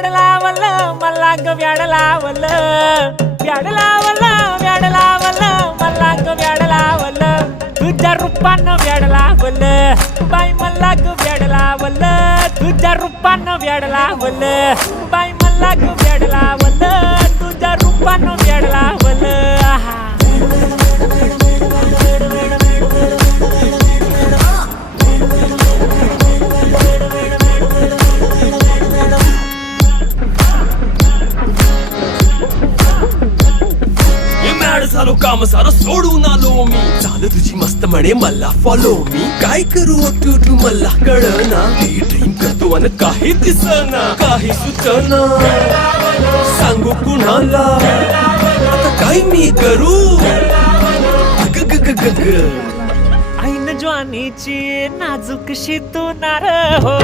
व्याड लावलं मला ग व्याड लावलं व्याड लावलं व्याड लावलं मला ग व्याड लावलं तुझ्या रूपानं व्याड लावलं बाई मला ग व्याड लावलं तुझ्या रूपानं व्याड लावलं बाई मला ग व्याड लावलं तुझ्या रूपानं व्याड लावलं झालो काम सारं सोडून आलो मी चाल तुझी मस्त म्हणे मला फॉलो मी काय करू तू मला कळना ड्रीम करतो आणि काही दिसना काही सुचना सांगू कुणाला आता काय मी करू ऐन ज्वानीची नाजूकशी तू नार हो